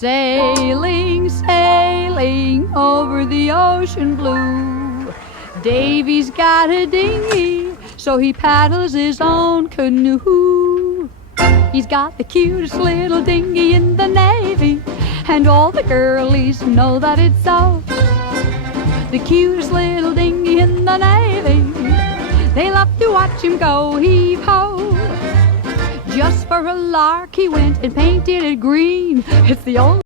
Sailing, sailing over the ocean blue. Davy's got a dinghy, so he paddles his own canoe. He's got the cutest little dinghy in the Navy, and all the girlies know that it's so. The cutest little dinghy in the Navy, they love to watch him go heave-ho. Just for a lark he went and painted it green. It's the only